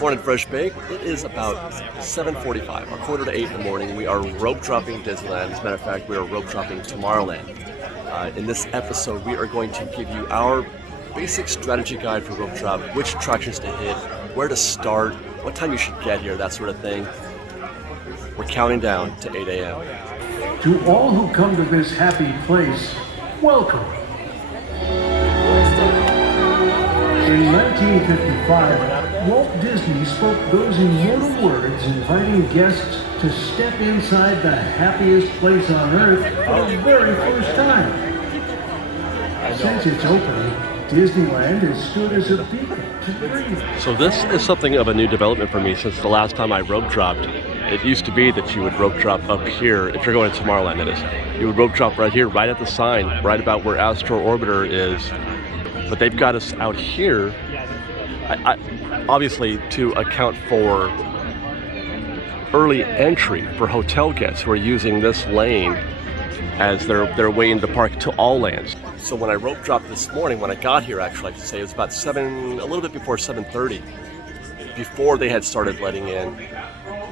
Morning, Fresh Bake. It is about 7:45, or quarter to 8 in the morning. We are rope dropping Disneyland. As a matter of fact, we are rope dropping Tomorrowland. In this episode, we are going to give you our basic strategy guide for rope drop, which attractions to hit, where to start, what time you should get here, that sort of thing. We're counting down to 8 a.m. To all who come to this happy place, welcome. In 1955, Walt Disney spoke those immortal words inviting guests to step inside the happiest place on earth for the very first time. Since its opening, Disneyland has stood as a beacon to dreams. So this is something of a new development for me since the last time I rope dropped. It used to be that you would rope drop up here, if you're going to Tomorrowland that is. You would rope drop right here, right at the sign, right about where Astro Orbiter is. But they've got us out here, obviously to account for early entry for hotel guests who are using this lane as their way into the park to all lands. So when I rope dropped this morning, when I got here actually, I should say, it was about a little bit before 7:30, before they had started letting in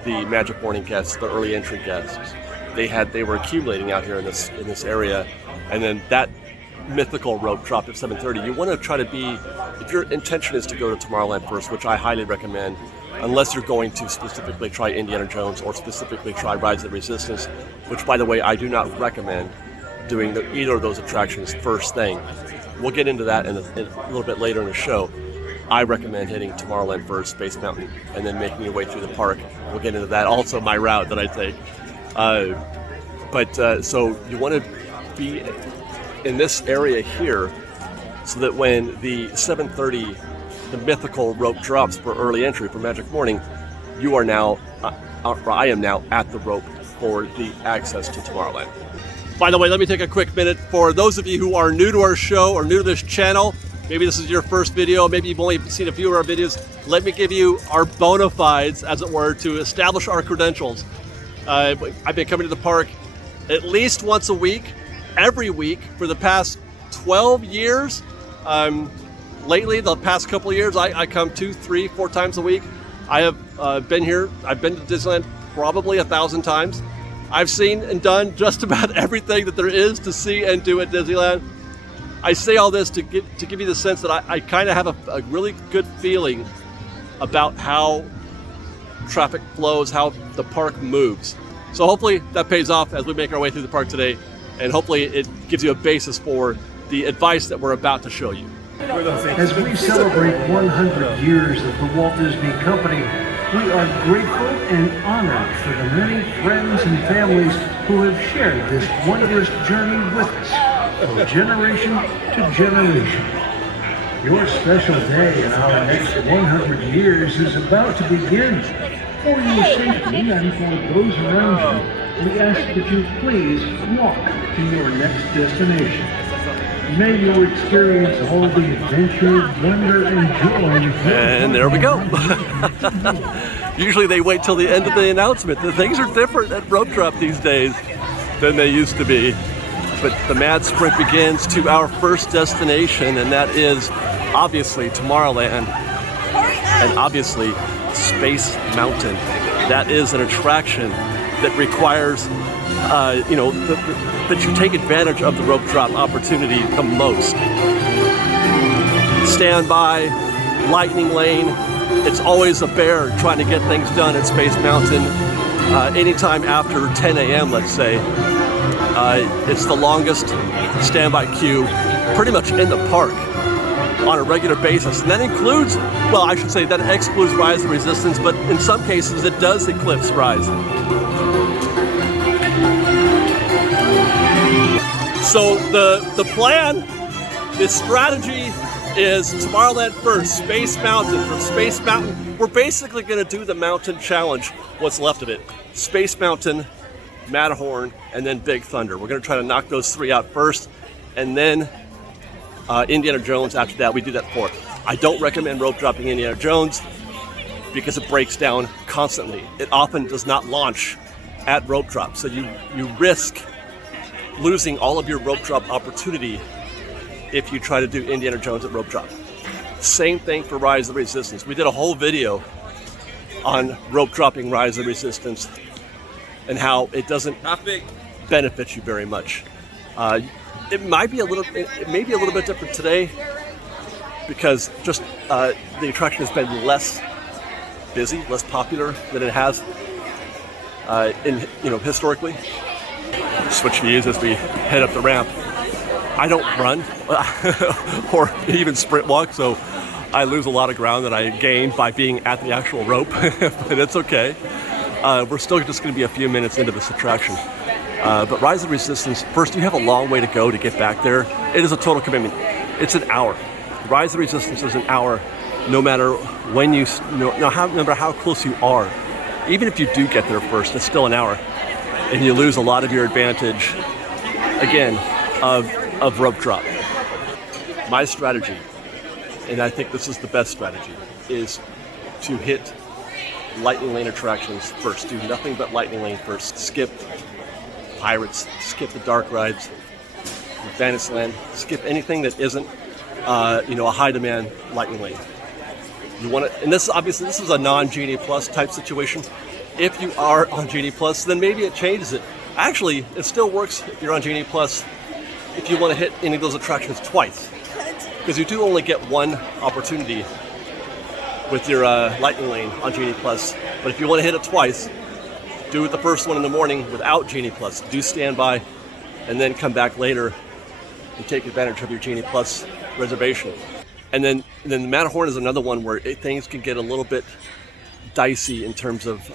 the Magic Morning guests, the early entry guests. They were accumulating out here in this area, and then that mythical rope drop at 7:30. You want to try to be, if your intention is to go to Tomorrowland first, which I highly recommend, unless you're going to specifically try Indiana Jones or specifically try Rise of the Resistance, which by the way, I do not recommend doing either of those attractions first thing. We'll get into that in a little bit later in the show. I recommend hitting Tomorrowland first, Space Mountain, and then making your way through the park. We'll get into that, also my route that I take. So you want to be in this area here so that when the 7:30, the mythical rope drops for early entry for Magic Morning, you are now, I am now at the rope for the access to Tomorrowland. By the way, let me take a quick minute for those of you who are new to our show or new to this channel. Maybe this is your first video, maybe you've only seen a few of our videos. Let me give you our bona fides, as it were, to establish our credentials. I've been coming to the park at least once a week, every week for the past 12 years. Lately, the past couple of years, I come 2, 3, 4 times a week. I have been here. I've been to Disneyland probably 1,000 times. I've seen and done just about everything that there is to see and do at Disneyland. I say all this to give you the sense that I kind of have a really good feeling about how traffic flows, how the park moves. So hopefully that pays off as we make our way through the park today, and hopefully it gives you a basis for the advice that we're about to show you. As we celebrate 100 years of the Walt Disney Company, we are grateful and honored for the many friends and families who have shared this wondrous journey with us from generation to generation. Your special day in our next 100 years is about to begin. For your safety and for those around you, we ask that you please walk to your next destination. May you experience all the adventure, wonder, and joy. And there we go. Usually they wait till the end of the announcement. The things are different at rope drop these days than they used to be. But the mad sprint begins to our first destination, and that is obviously Tomorrowland, and obviously Space Mountain. That is an attraction that requires that you take advantage of the rope drop opportunity the most. Standby, lightning lane. It's always a bear trying to get things done at Space Mountain anytime after 10 a.m., let's say. It's the longest standby queue pretty much in the park on a regular basis. And that includes, well, I should say that excludes Rise of the Resistance, but in some cases it does eclipse Rise. So the plan, the strategy is Tomorrowland first, Space Mountain. From Space Mountain, we're basically going to do the mountain challenge, what's left of it. Space Mountain, Matterhorn, and then Big Thunder. We're going to try to knock those 3 out first, and then Indiana Jones after that. We do that fourth. I don't recommend rope dropping Indiana Jones because it breaks down constantly. It often does not launch at rope drop, so you risk losing all of your rope drop opportunity if you try to do Indiana Jones at rope drop. Same thing for Rise of the Resistance. We did a whole video on rope dropping rise of resistance and how it doesn't benefit you very much. It may be a little bit different today because just the attraction has been less busy, less popular than it has historically. Switch views as we head up the ramp. I don't run or even sprint walk, so I lose a lot of ground that I gain by being at the actual rope, but it's okay. We're still just going to be a few minutes into this attraction. But Rise of Resistance, first, you have a long way to go to get back there. It is a total commitment. It's an hour. Rise of Resistance is an hour, no matter when you, no matter how close you are. Even if you do get there first, it's still an hour, and you lose a lot of your advantage, again, of rope drop. My strategy, and I think this is the best strategy, is to hit lightning lane attractions first. Do nothing but lightning lane first. Skip Pirates, skip the dark rides, Fantasyland, skip anything that isn't a high demand lightning lane. You want to, and this is a non-Genie Plus type situation. If you are on Genie Plus, then maybe it changes it. Actually, it still works if you're on Genie Plus if you want to hit any of those attractions twice, because you do only get one opportunity with your lightning lane on Genie Plus. But if you want to hit it twice, do it the first one in the morning without Genie Plus. Do standby, and then come back later and take advantage of your Genie Plus reservation. And then the Matterhorn is another one where things can get a little bit dicey in terms of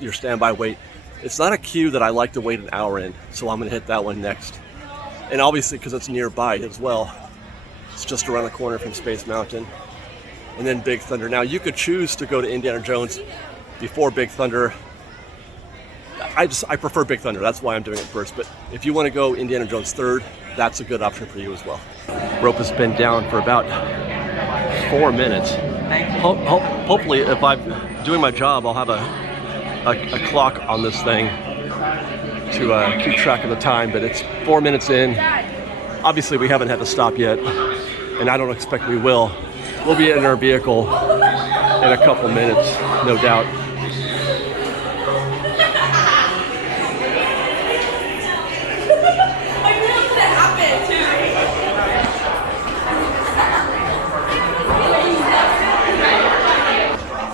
your standby wait. It's not a queue that I like to wait an hour in, so I'm going to hit that one next. And obviously, because it's nearby as well, it's just around the corner from Space Mountain. And then Big Thunder. Now, you could choose to go to Indiana Jones before Big Thunder. I prefer Big Thunder, that's why I'm doing it first. But if you want to go Indiana Jones third, that's a good option for you as well. Rope has been down for about 4 minutes. Hopefully, if I'm doing my job, I'll have a clock on this thing to keep track of the time. But it's 4 minutes in. Obviously, we haven't had to stop yet, and I don't expect we will. We'll be in our vehicle in a couple minutes, no doubt.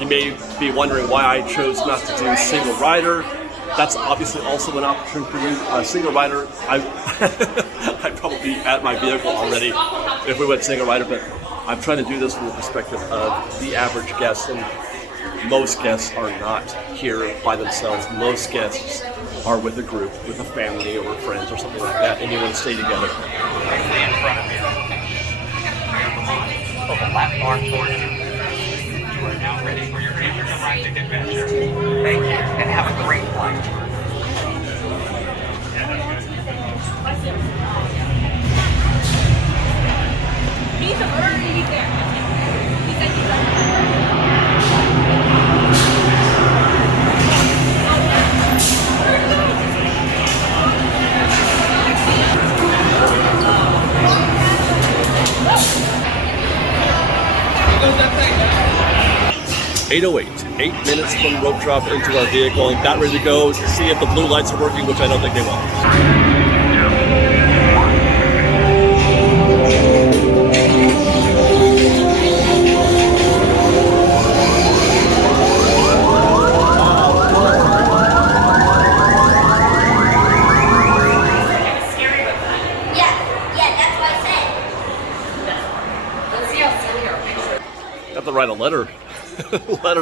You may be wondering why I chose not to do single rider. That's obviously also an option for you. Single rider, I'd probably be at my vehicle already if we went single rider, but I'm trying to do this from the perspective of the average guest, and most guests are not here by themselves. Most guests are with a group, with a family or friends or something like that, and you want to stay together. You are now ready for your intergalactic adventure. Thank you, and have a great flight. He's already there. He said he's ready. 8:08, 8 minutes from rope drop into our vehicle, and got ready to go to see if the blue lights are working, which I don't think they will. 'Cause have to write a letter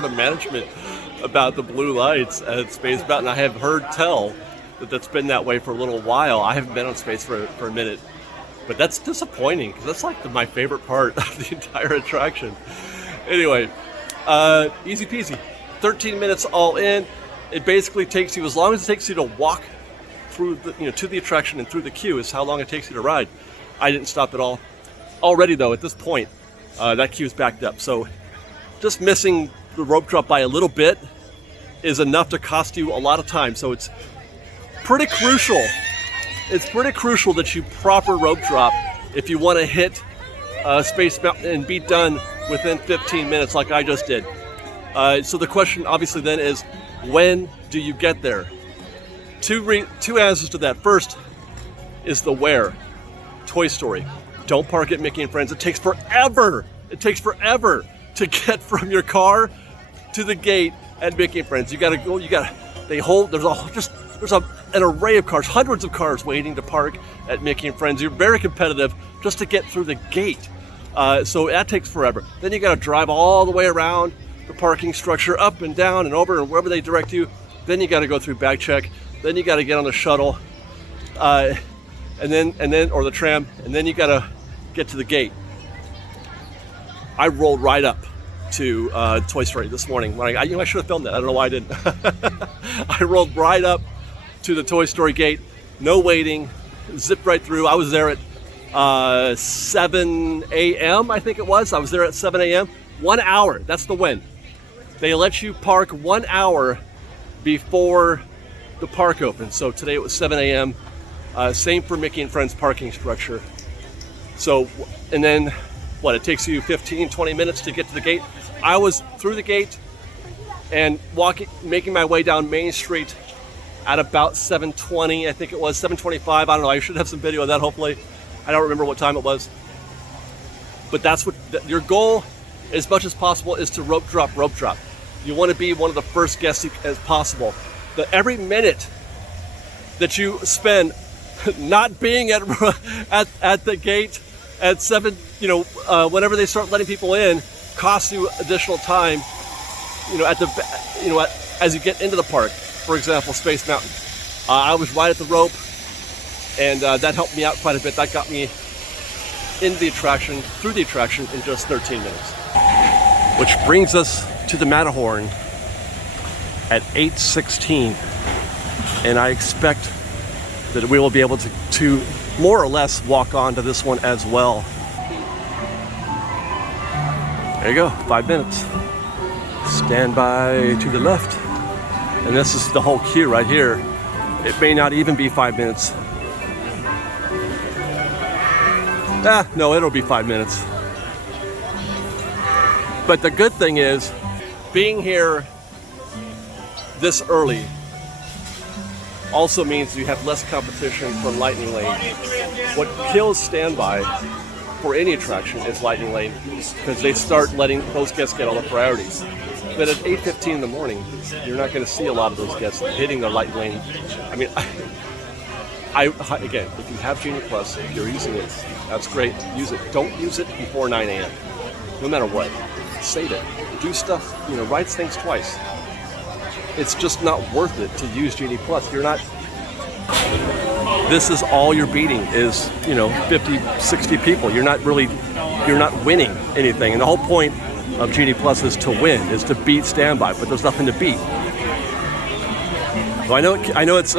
to management about the blue lights at Space Mountain. I have heard tell that that's been that way for a little while. I haven't been on Space for a minute, but that's disappointing because that's like my favorite part of the entire attraction. Anyway, easy peasy. 13 minutes all in. It basically takes you, as long as it takes you to walk through the, to the attraction and through the queue is how long it takes you to ride. I didn't stop at all. Already though, at this point, that queue is backed up. So just missing the rope drop by a little bit is enough to cost you a lot of time. So it's pretty crucial. It's pretty crucial that you proper rope drop if you want to hit Space Mountain and be done within 15 minutes like I just did. So the question obviously then is, when do you get there? Two answers to that. First is the where. Toy Story. Don't park at Mickey and Friends. It takes forever. It takes forever to get from your car to the gate at Mickey and Friends. You gotta go. There's an array of cars, hundreds of cars waiting to park at Mickey and Friends. You're very competitive just to get through the gate. So that takes forever. Then you gotta drive all the way around the parking structure, up and down and over and wherever they direct you. Then you gotta go through bag check. Then you gotta get on the shuttle, and then or the tram, and then you gotta get to the gate. I rolled right up to Toy Story this morning. I should have filmed that. I don't know why I didn't. I rolled right up to the Toy Story gate, no waiting, zipped right through. I was there at 7 a.m. I think it was. I was there at 7 a.m. 1 hour. That's the win. They let you park 1 hour before the park opens. So today it was 7 a.m. Same for Mickey and Friends parking structure. So, and then it takes you 15, 20 minutes to get to the gate. I was through the gate and making my way down Main Street at about 7:20, I think it was, 7:25. I don't know, I should have some video of that hopefully. I don't remember what time it was. But that's what, your goal as much as possible is to rope drop. You want to be one of the first guests as possible. That every minute that you spend not being at the gate at 7, whenever they start letting people in, costs you additional time, as you get into the park. For example, Space Mountain. I was right at the rope, and that helped me out quite a bit. That got me through the attraction in just 13 minutes. Which brings us to the Matterhorn at 8:16, and I expect that we will be able to more or less walk on to this one as well. There you go, 5 minutes. Stand by to the left. And this is the whole queue right here. It may not even be 5 minutes. No, it'll be 5 minutes. But the good thing is, being here this early also means you have less competition from Lightning Lane. What kills standby for any attraction is Lightning Lane, because they start letting those guests get all the priorities. But at 8:15 in the morning, you're not going to see a lot of those guests hitting the Lightning Lane. I mean, again, if you have Genie Plus, if you're using it, that's great. Use it. Don't use it before 9 a.m. No matter what. Save it. Do stuff, write things twice. It's just not worth it to use Genie Plus. This is all you're beating is, 50, 60 people. You're not winning anything. And the whole point of Genie Plus is to win, is to beat standby, but there's nothing to beat. So I know it's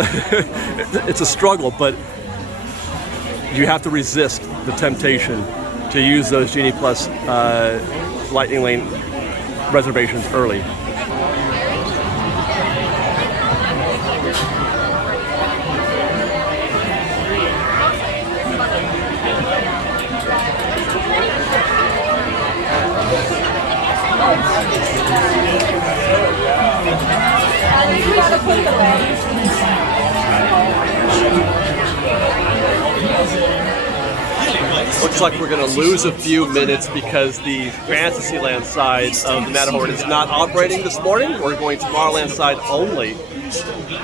it's a struggle, but you have to resist the temptation to use those Genie Plus Lightning Lane reservations early. Looks like we're going to lose a few minutes because the Fantasyland side of the Matterhorn is not operating this morning. We're going Tomorrowland side only.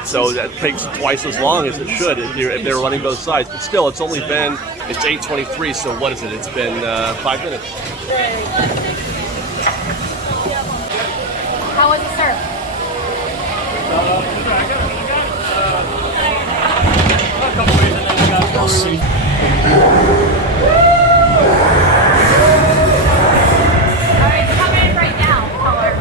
So that takes twice as long as it should if they're running both sides. But still, it's 8:23, so what is it? It's been 5 minutes. How was the surf? Alright, come in right now, caller.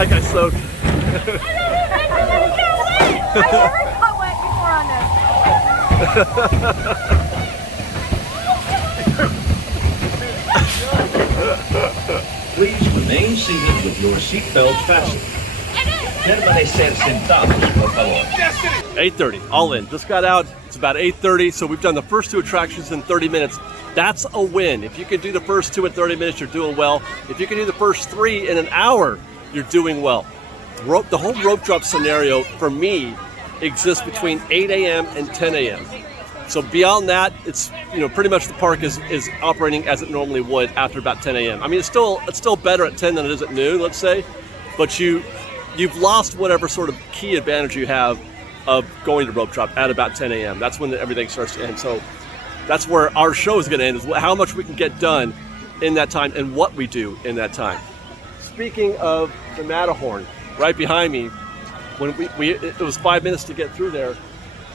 I got soaked. I never got wet before on this. Please remain seated with your seatbelt fastened. Permanecer sentados, por favor. 8:30, all in. Just got out. It's about 8:30, so we've done the first 2 attractions in 30 minutes. That's a win. If you can do the first 2 in 30 minutes, you're doing well. If you can do the first 3 in an hour, you're doing well. The whole rope drop scenario, for me, exists between 8 a.m. and 10 a.m. So beyond that, it's pretty much the park is operating as it normally would after about 10 a.m. I mean, it's still better at 10 than it is at noon, let's say, but you've lost whatever sort of key advantage you have of going to rope drop at about 10 a.m. That's when everything starts to end. So that's where our show is going to end, is how much we can get done in that time and what we do in that time. Speaking of the Matterhorn, right behind me, when it was 5 minutes to get through there,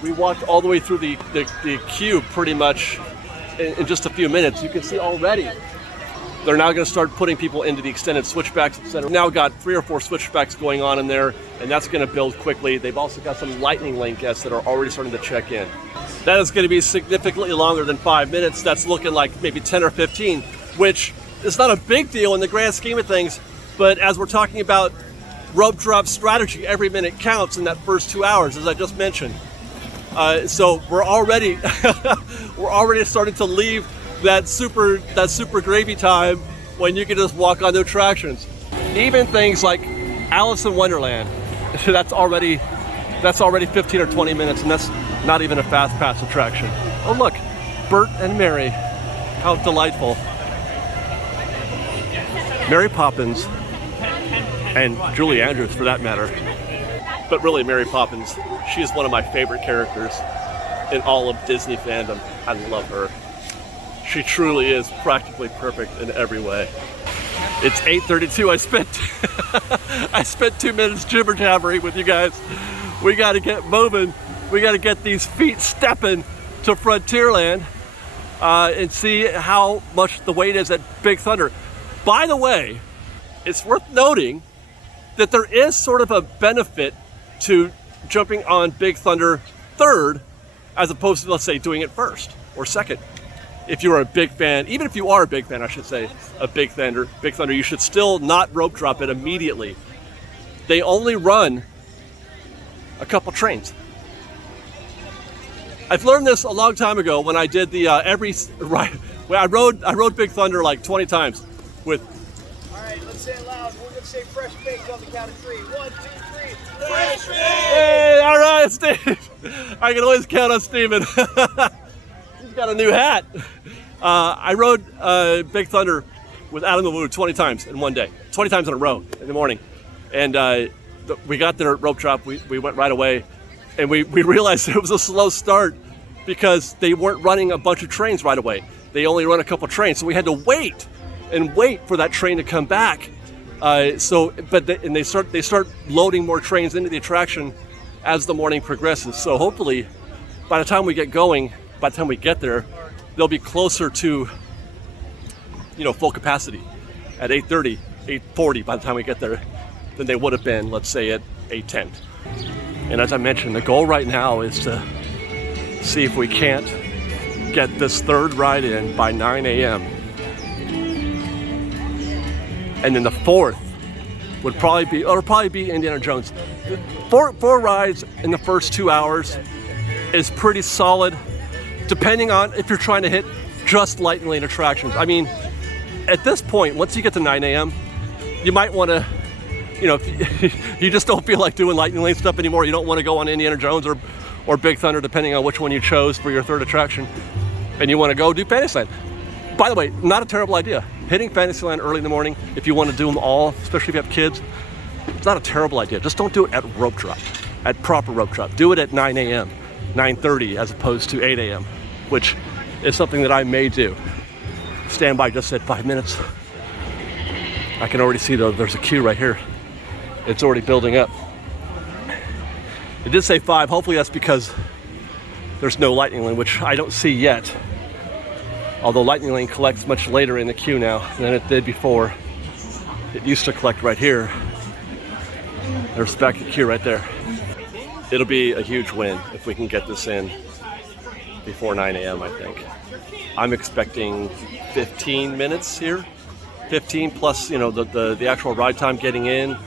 we walked all the way through the queue pretty much in just a few minutes. You can see already they're now going to start putting people into the extended switchbacks, etc. Now got 3 or 4 switchbacks going on in there, and that's going to build quickly. They've also got some Lightning Lane guests that are already starting to check in. That is going to be significantly longer than 5 minutes. That's looking like maybe 10 or 15, which is not a big deal in the grand scheme of things, but as we're talking about rope drop strategy, every minute counts in that first 2 hours, as I just mentioned. So we're already starting to leave that super gravy time when you can just walk on the attractions. Even things like Alice in Wonderland, that's already 15 or 20 minutes, and that's not even a fast pass attraction. Oh look, Bert and Mary, how delightful. Mary Poppins, and Julie Andrews for that matter. But really, Mary Poppins, she is one of my favorite characters in all of Disney fandom. I love her. She truly is practically perfect in every way. It's 8:32. I spent 2 minutes jibber jabbering with you guys. We got to get moving. We got to get these feet stepping to Frontierland and see how much the wait is at Big Thunder. By the way, it's worth noting that there is sort of a benefit to jumping on Big Thunder third as opposed to, let's say, doing it first or second. If you're a big fan, even if you are a big fan, I should say, of Big Thunder, you should still not rope drop it immediately. They only run a couple trains. I've learned this a long time ago when I did the I rode Big Thunder like 20 times with. All right, let's say it loud. We're gonna say fresh baked on the count of 3. 1, 2, 3. Fresh baked! Hey, all right, Steve. I can always count on Steven. He's got a new hat. I rode Big Thunder with Adam the Woo 20 times in one day, 20 times in a row in the morning, and we got there at rope drop. We went right away, and we realized it was a slow start because they weren't running a bunch of trains right away. They only run a couple trains, so we had to wait for that train to come back. They start loading more trains into the attraction as the morning progresses. So hopefully, by the time we get going, by the time we get there, they'll be closer to, full capacity at 8:30, 8:40 by the time we get there than they would have been, let's say, at 8:10. And as I mentioned, the goal right now is to see if we can't get this third ride in by 9 a.m. And then the fourth would probably be Indiana Jones. Four rides in the first 2 hours is pretty solid, depending on if you're trying to hit just Lightning Lane attractions. I mean, at this point, once you get to 9 a.m., you might want to, if you just don't feel like doing Lightning Lane stuff anymore, you don't want to go on Indiana Jones or Big Thunder, depending on which one you chose for your third attraction, and you want to go do Fantasyland. By the way, not a terrible idea. Hitting Fantasyland early in the morning, if you want to do them all, especially if you have kids, it's not a terrible idea. Just don't do it at rope drop, at proper rope drop. Do it at 9 a.m., 9:30 as opposed to 8 a.m., which is something that I may do. Standby just said 5 minutes. I can already see though, there's a queue right here. It's already building up. It did say 5. Hopefully that's because there's no Lightning Lane, which I don't see yet. Although Lightning Lane collects much later in the queue now than it did before. It used to collect right here There's the back of the queue right there. It'll be a huge win if we can get this in before 9 a.m. I think. I'm expecting 15 minutes here. 15 plus, you know, the actual ride time getting in,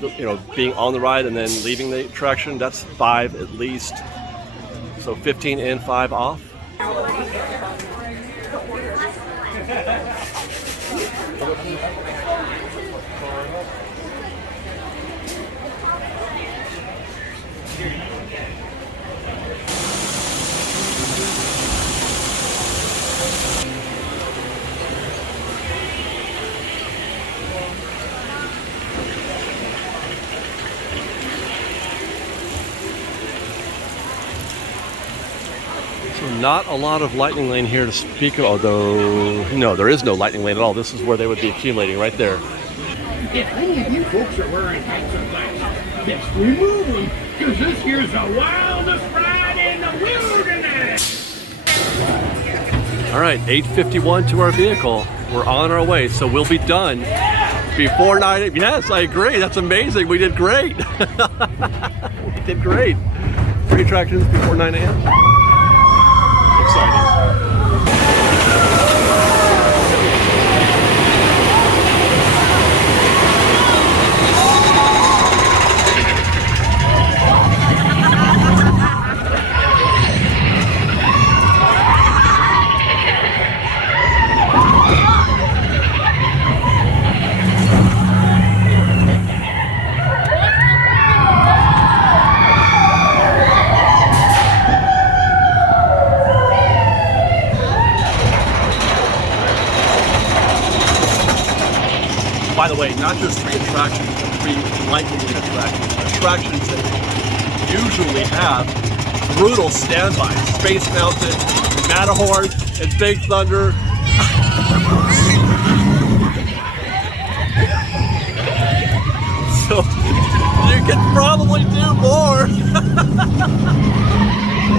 you know, being on the ride and then leaving the attraction. That's 5 at least. So 15 in, 5 off. Not a lot of lightning lane here to speak of, although, no, there is no lightning lane at all. This is where they would be accumulating, right there. If any of you folks are wearing hats and glasses, just remove them, because this here's the wildest ride in the wilderness. All right, 8:51 to our vehicle. We're on our way, so we'll be done before 9 a.m. Yes, I agree. That's amazing. We did great. We did great. 3 attractions before 9 a.m. Exciting. By the way, not just 3 attractions, but 3 lightning lane attractions. Attractions that usually have brutal standby. Space Mountain, Matterhorn, and Big Thunder. So you can probably do more.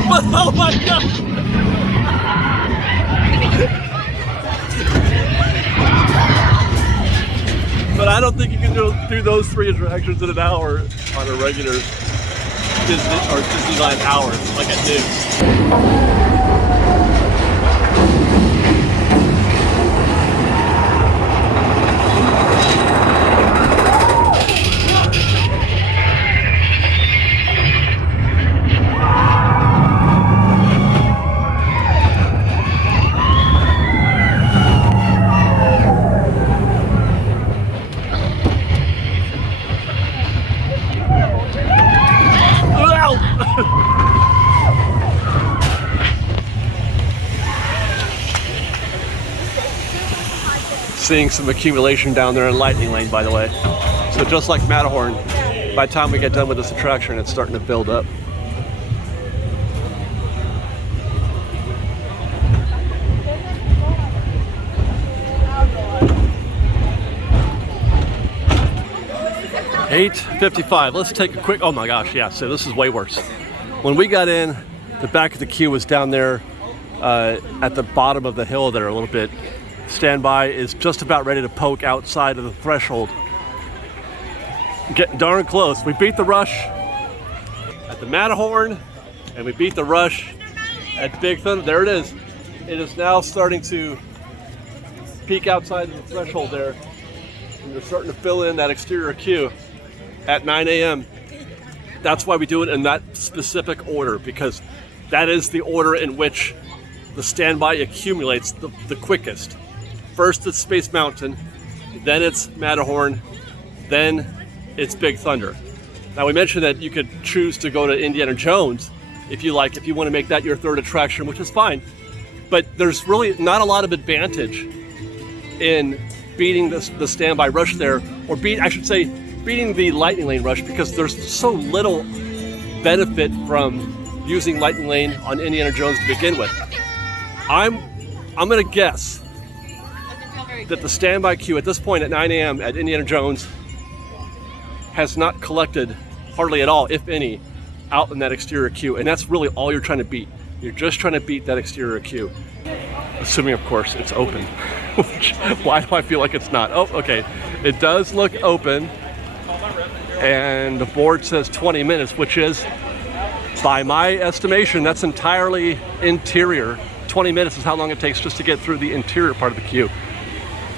But oh my God! But I don't think you can do those 3 attractions in an hour on a regular Disney or Disneyland hour like I do. Seeing some accumulation down there in Lightning Lane, by the way. So just like Matterhorn, by the time we get done with this attraction, it's starting to build up. $8.55. Let's take a quick, oh my gosh, yeah, so this is way worse. When we got in, the back of the queue was down there at the bottom of the hill there a little bit. Standby is just about ready to poke outside of the threshold. Getting darn close. We beat the rush at the Matterhorn, and we beat the rush at Big Thunder. There it is. It is now starting to peek outside of the threshold there, and they're starting to fill in that exterior queue at 9 a.m. That's why we do it in that specific order, because that is the order in which the standby accumulates the quickest. First it's Space Mountain, then it's Matterhorn, then it's Big Thunder. Now we mentioned that you could choose to go to Indiana Jones if you like, if you want to make that your 3rd attraction, which is fine. But there's really not a lot of advantage in beating the standby rush there, or beating the Lightning Lane rush, because there's so little benefit from using Lightning Lane on Indiana Jones to begin with. I'm gonna guess that the standby queue at this point at 9 a.m. at Indiana Jones has not collected hardly at all, if any, out in that exterior queue. And that's really all you're trying to beat. You're just trying to beat that exterior queue. Assuming, of course, it's open. Why do I feel like it's not? Oh, okay. It does look open. and the board says 20 minutes, which is, by my estimation, that's entirely interior. 20 minutes is how long it takes just to get through the interior part of the queue.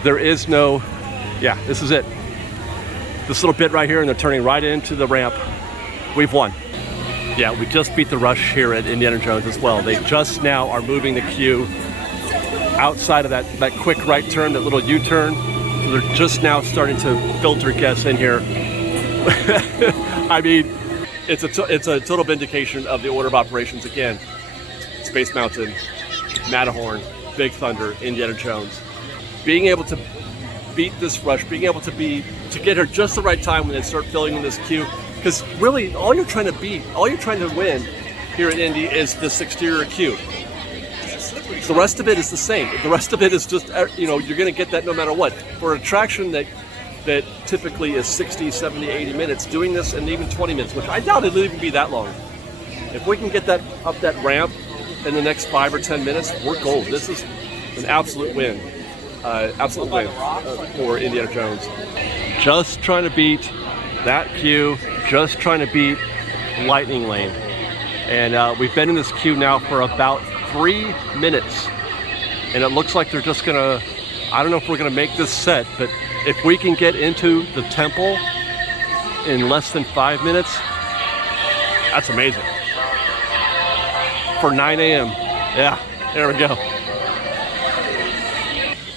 There is no, yeah, this is it. This little bit right here, and they're turning right into the ramp. We've won. Yeah, we just beat the rush here at Indiana Jones as well. They just now are moving the queue outside of that quick right turn, that little U-turn. So they're just now starting to filter guests in here. I mean, it's a total vindication of the order of operations again. Space Mountain, Matterhorn, Big Thunder, Indiana Jones. Being able to beat this rush, being able to get here just the right time when they start filling in this queue. Because really, all you're trying to win here at Indy is this exterior queue. The rest of it is the same. The rest of it is just, you know, you're going to get that no matter what. For an attraction that typically is 60, 70, 80 minutes, doing this in even 20 minutes, which I doubt it'll even be that long. If we can get that up that ramp in the next 5 or 10 minutes, we're gold. This is an absolute win. For Indiana Jones. Just trying to beat that queue, just trying to beat Lightning Lane. And we've been in this queue now for about 3 minutes. And it looks like they're just gonna, I don't know if we're gonna make this set, but if we can get into the temple in less than 5 minutes, that's amazing. For 9 a.m. Yeah, there we go.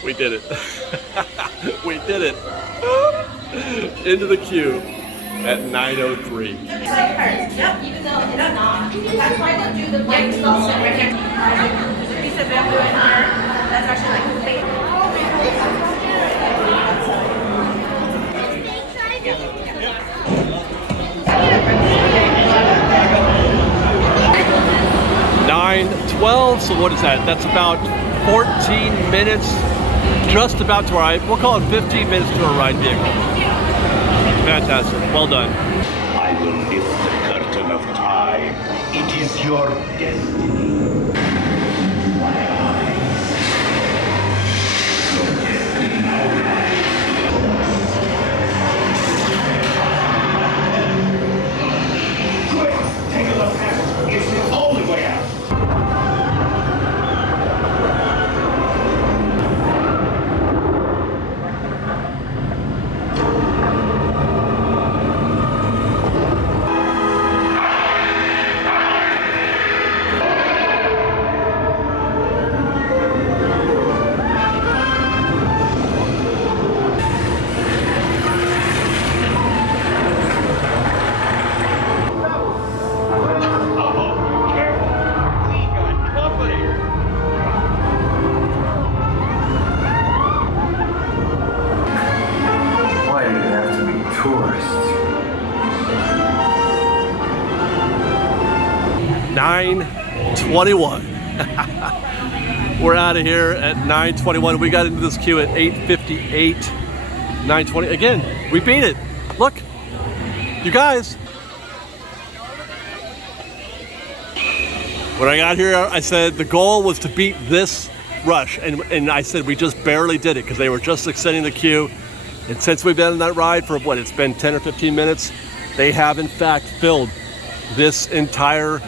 We did it. We did it. Into the queue at 9:03. Yep, even though it did not. That's why they do the white stuff right here. There's a piece of bamboo in here. That's actually like the fake. 9:12. So what is that? That's about 14 minutes. Just about to arrive. We'll call it 15 minutes to a ride vehicle. Fantastic. Well done. I will lift the curtain of time. It is your destiny. My eyes. Your destiny now lies. Quick, take a look at it. It's the only way out. Why do you have to be tourists? 9:21. We're out of here at 9:21. We got into this queue at 8:58. 9:20. Again, we beat it. Look, you guys. When I got here, I said the goal was to beat this rush, and I said we just barely did it because they were just extending the queue. And since we've been on that ride for what, it's been 10 or 15 minutes, they have in fact filled this entire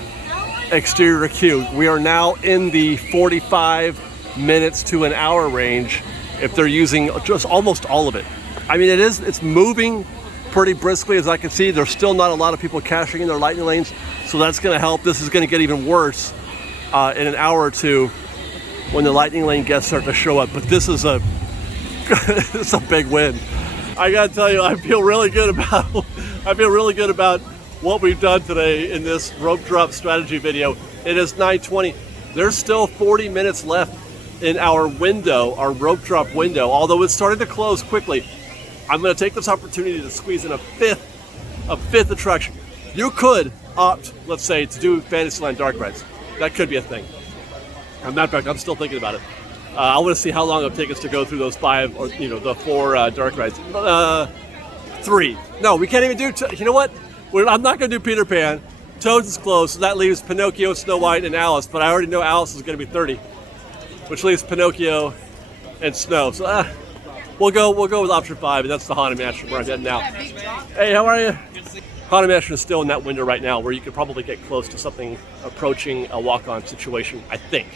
exterior queue. We are now in the 45 minutes to an hour range if they're using just almost all of it. I mean, it's moving pretty briskly, as I can see. There's still not a lot of people cashing in their lightning lanes, so that's going to help. This is going to get even worse in an hour or two when the lightning lane guests start to show up. But this is a it's a big win. I got to tell you, I feel really good about what we've done today in this rope drop strategy video. It is 9:20. There's still 40 minutes left in our window, our rope drop window, although it's starting to close quickly. I'm going to take this opportunity to squeeze in a fifth attraction. You could opt, let's say, to do Fantasyland dark rides. That could be a thing. As a matter of fact, I'm still thinking about it. I want to see how long it'll take us to go through those the four dark rides. 3. No, we can't even do. You know what? I'm not going to do Peter Pan. Toads is closed, so that leaves Pinocchio, Snow White, and Alice. But I already know Alice is going to be 30, which leaves Pinocchio and Snow. So We'll go with option 5, and that's the Haunted Mansion where I'm heading now. Hey, how are you? Haunted Mansion is still in that window right now where you could probably get close to something approaching a walk-on situation, I think.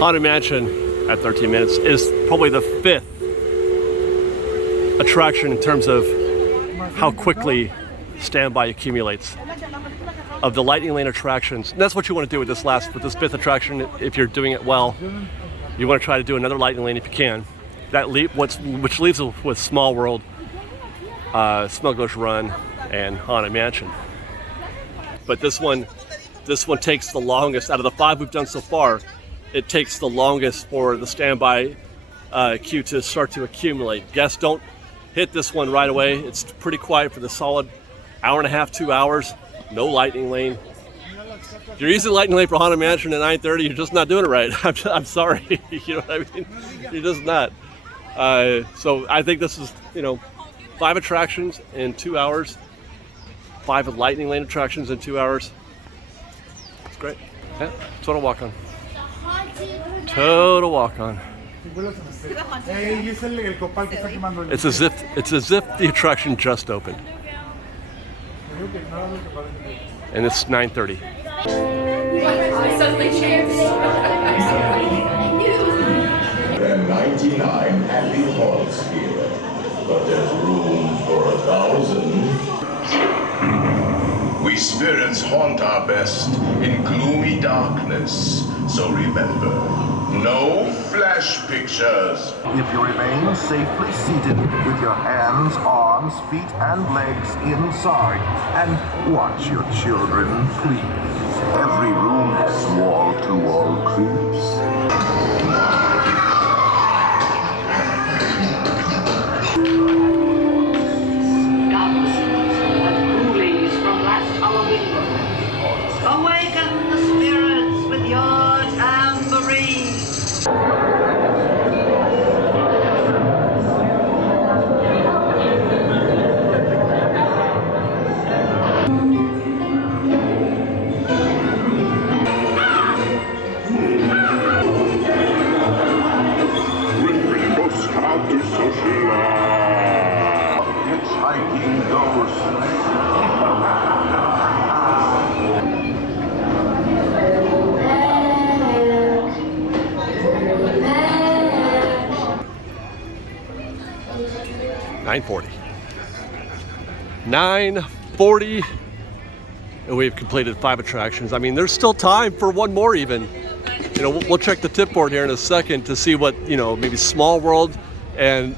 Haunted Mansion at 13 minutes is probably the 5th attraction in terms of how quickly standby accumulates. Of the Lightning Lane attractions, and that's what you want to do with this 5th attraction. If you're doing it well, you want to try to do another Lightning Lane if you can. Which leaves us with Small World, Smuggler's Run, and Haunted Mansion. But this one takes the longest out of the 5 we've done so far. It takes the longest for the standby queue to start to accumulate. Guests don't hit this one right away. It's pretty quiet for the solid hour and a half, 2 hours. No Lightning Lane. If you're using Lightning Lane for Haunted Mansion at 9:30, you're just not doing it right. I'm sorry. You know what I mean? You're just not. So I think this is, 5 attractions in 2 hours. 5 Lightning Lane attractions in 2 hours. It's great. Yeah, total walk on. Total walk on. It's as if the attraction just opened. And it's 9:30. Suddenly changed. There are 99 happy hearts here, but there's room for 1,000. We spirits haunt our best in gloomy darkness, so remember, no flash pictures. If you remain safely seated with your hands, arms, feet, and legs inside, and watch your children, please. Every room has wall-to-wall creeps. Awaken the spirits with your tambourine. Hitchhiking ghost. 9:40. 9:40, and we've completed 5 attractions. I mean, there's still time for one more even. We'll check the tip board here in a second to see what, maybe Small World and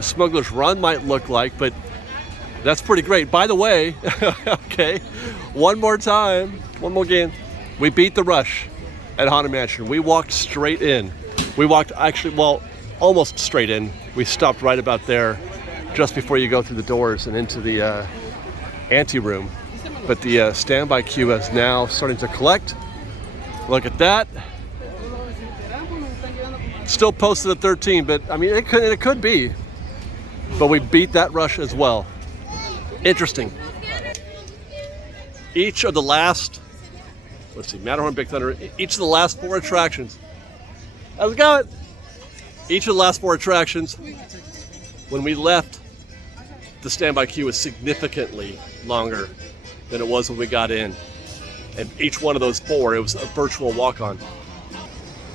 Smuggler's Run might look like, but that's pretty great. By the way, okay, one more game. We beat the rush at Haunted Mansion. We walked straight in. We walked almost straight in. We stopped right about there, just before you go through the doors and into the ante room. But the standby queue is now starting to collect. Look at that. Still posted at 13, but I mean, it could be. But we beat that rush as well. Interesting. Each of the last, Matterhorn, Big Thunder, each of the last 4 attractions. How's it going? Each of the last 4 attractions, when we left, the standby queue was significantly longer than it was when we got in. And each one of those 4, it was a virtual walk-on.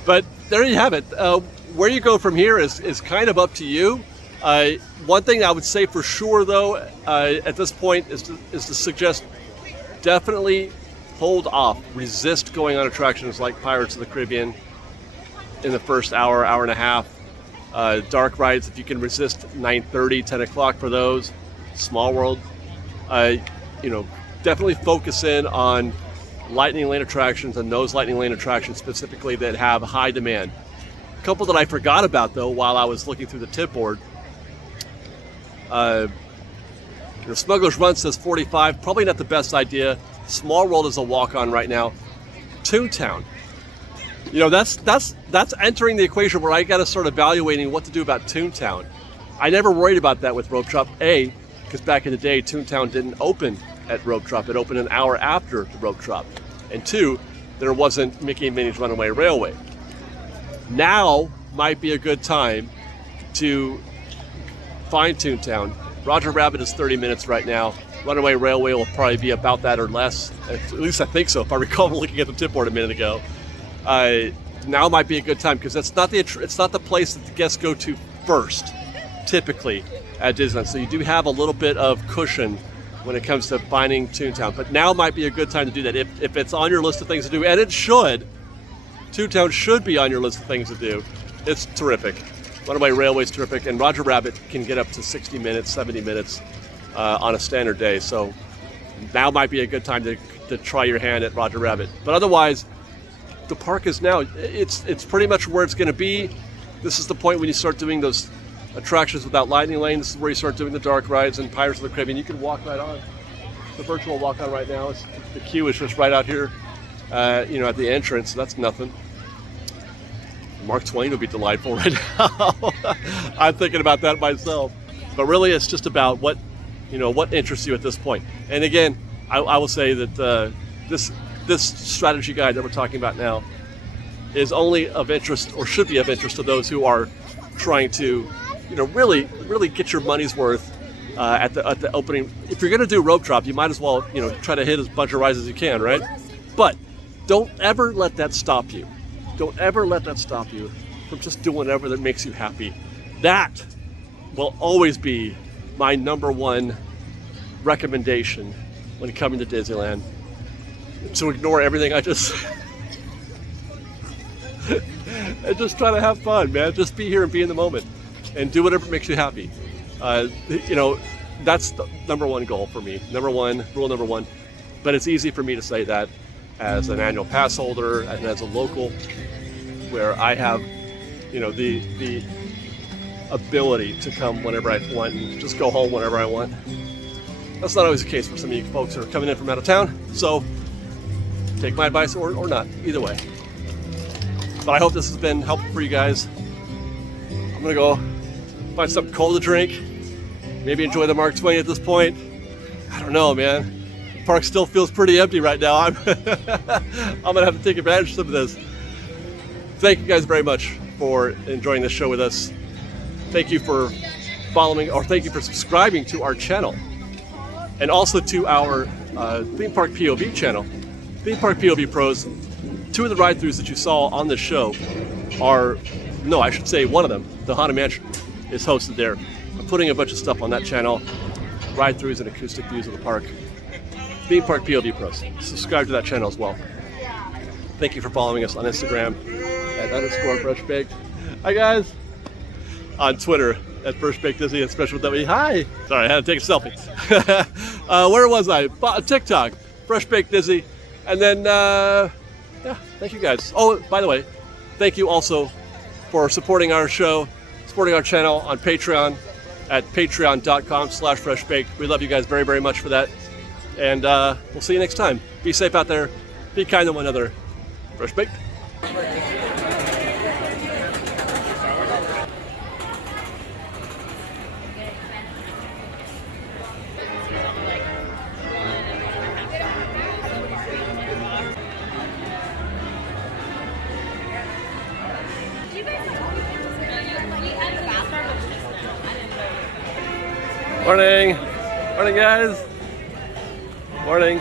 But there you have it. Where you go from here is kind of up to you. One thing I would say for sure, though, at this point is to suggest definitely hold off. Resist going on attractions like Pirates of the Caribbean in the first hour and a half. Dark rides, if you can resist 9:30, 10 o'clock for those. Small World, definitely focus in on Lightning Lane attractions and those Lightning Lane attractions specifically that have high demand. A couple that I forgot about, though, while I was looking through the tip board. Smuggler's Run says 45, probably not the best idea. Small World is a walk-on right now. Toontown. That's entering the equation where I got to start evaluating what to do about Toontown. I never worried about that with Rope Drop, A, because back in the day, Toontown didn't open at Rope Drop. It opened an hour after the Rope Drop. And 2, there wasn't Mickey and Minnie's Runaway Railway. Now might be a good time to find Toontown. Roger Rabbit is 30 minutes right now. Runaway Railway will probably be about that or less. At least I think so, if I recall looking at the tip board a minute ago. Now might be a good time because it's not the place that the guests go to first, typically at Disneyland. So you do have a little bit of cushion when it comes to finding Toontown. But now might be a good time to do that. If it's on your list of things to do, and it should, Toontown should be on your list of things to do. It's terrific. Runaway Railway is terrific, and Roger Rabbit can get up to 60 minutes, 70 minutes on a standard day. So now might be a good time to try your hand at Roger Rabbit. But otherwise, the park is now, it's pretty much where it's going to be. This is the point when you start doing those attractions without lightning lane. This is where you start doing the dark rides and Pirates of the Caribbean. You can walk right on. The virtual walk on right now. The queue is just right out here, at the entrance. So that's nothing. Mark Twain would be delightful right now. I'm thinking about that myself. But really, it's just about what interests you at this point. And again, I will say that this strategy guide that we're talking about now is only of interest, or should be of interest, to those who are trying to, really get your money's worth at the opening. If you're going to do rope drop, you might as well, try to hit as much of rides as you can, right? But don't ever let that stop you. Don't ever let that stop you from just doing whatever that makes you happy. That will always be my number one recommendation when coming to Disneyland. So ignore everything I just and just try to have fun, man. Just be here and be in the moment and do whatever makes you happy. That's the number one goal for me. Rule number one. But it's easy for me to say that as an annual pass holder and as a local, where I have, the ability to come whenever I want and just go home whenever I want. That's not always the case for some of you folks who are coming in from out of town. So take my advice or not, either way. But I hope this has been helpful for you guys. I'm gonna go find something cold to drink. Maybe enjoy the Mark Twain at this point. I don't know, man. The park still feels pretty empty right now. I'm gonna have to take advantage of some of this. Thank you guys very much for enjoying this show with us. Thank you for following, or thank you for subscribing to our channel. And also to our Theme Park POV channel. Theme Park POV Pros, two of the ride-throughs that you saw on this show are, no, I should say one of them, the Haunted Mansion, is hosted there. I'm putting a bunch of stuff on that channel, ride-throughs and acoustic views of the park. Theme Park POV Pros. Subscribe to that channel as well. Thank you for following us on Instagram at _FreshBaked. Hi guys. On Twitter at FreshBakedDisney and Special W. Hi. Sorry, I had to take a selfie. Where was I? TikTok, FreshBakedDisney. And then, thank you guys. Oh, by the way, thank you also for supporting our show, supporting our channel on Patreon at patreon.com/freshbaked. We love you guys very, very much for that. And we'll see you next time. Be safe out there. Be kind to one another. Fresh Baked. Morning. Morning, guys. Morning.